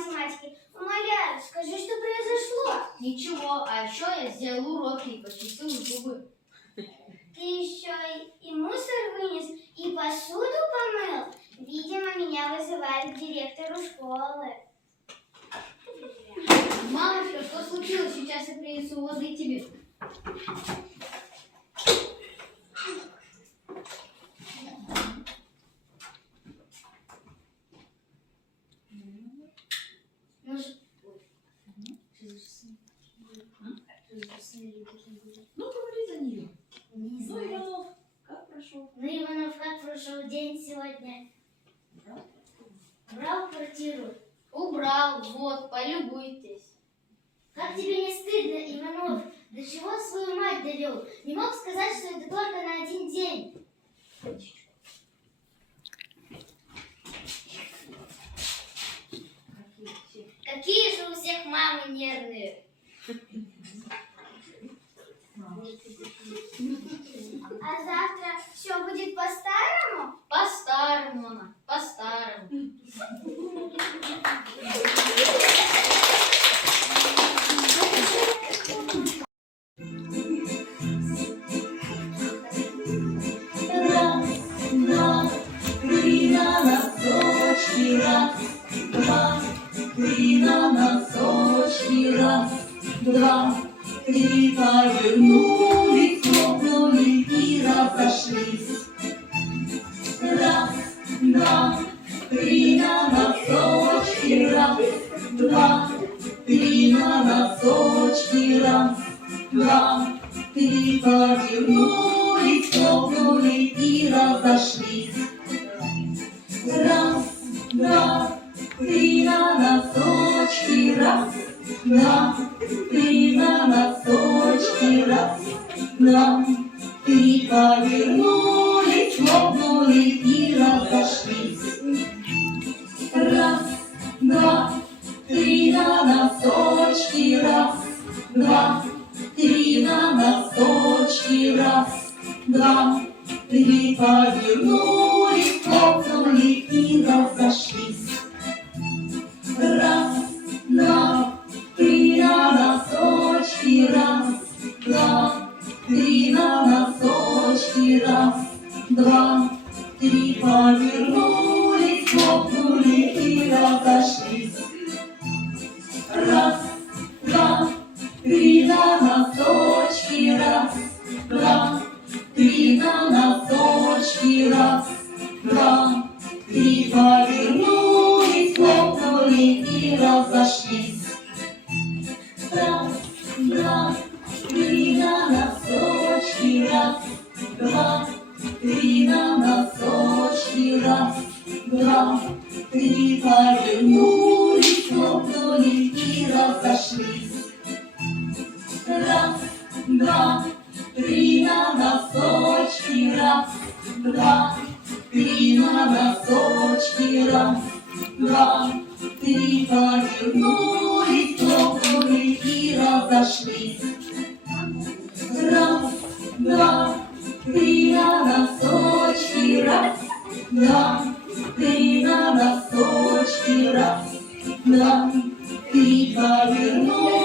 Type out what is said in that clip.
математики. Умоляю, скажи, что произошло. Ничего, а еще я сделал уроки и почистил зубы. Ты еще и мусор вынес, и посуду помыл. Видимо, меня вызывают к директору школы. Мамочка, что случилось? Сейчас я принесу воды тебе. Ну, говори за нее. Не Ну, знаю. Иванов, как прошел? Ну, Иванов, как прошел день сегодня? Брал квартиру? Убрал, вот, полюбуйтесь. Как тебе не стыдно, Иванов? До чего свою мать довел? Не мог сказать, что это только на один день. Какие же у всех мамы нервные. А завтра все будет по-старому? По-старому, она, по-старому. Раз, два, три на носочки, раз, два, три на носочки, раз, два, три, повернулись, хлопнули и разошлись. Раз, два, три на носочки, раз, два, три на носочки, раз, два, три, повернулись, хлопнули и разошлись. Раз, два, три на носочки, раз, два, три на носочки, раз, два, три, повернулись, хлопнули и разошлись. Раз, два, три на носочки, раз, два, три на носочки, раз, два, три, повернулись, хлопнули и разошлись. Раз, два, три на носочки, раз, два, три на носочки, раз, два, три, повернулись, хлопнули и разошлись. Раз, два, три на носочки, раз, два, три на носочки, раз, два, три, повернулись, хлопнули и разошлись. Раз, два, три на носочки, раз, два, три на носочки, раз, два, три, повернулись, хлопнули и разошлись. Раз, два, три на носочки, раз, два, три на носочки, раз, два, три, повернулись, хлопнули и разошлись. Раз, два, три на носочки, раз, два, три на носочки, раз, два, три, повернулись.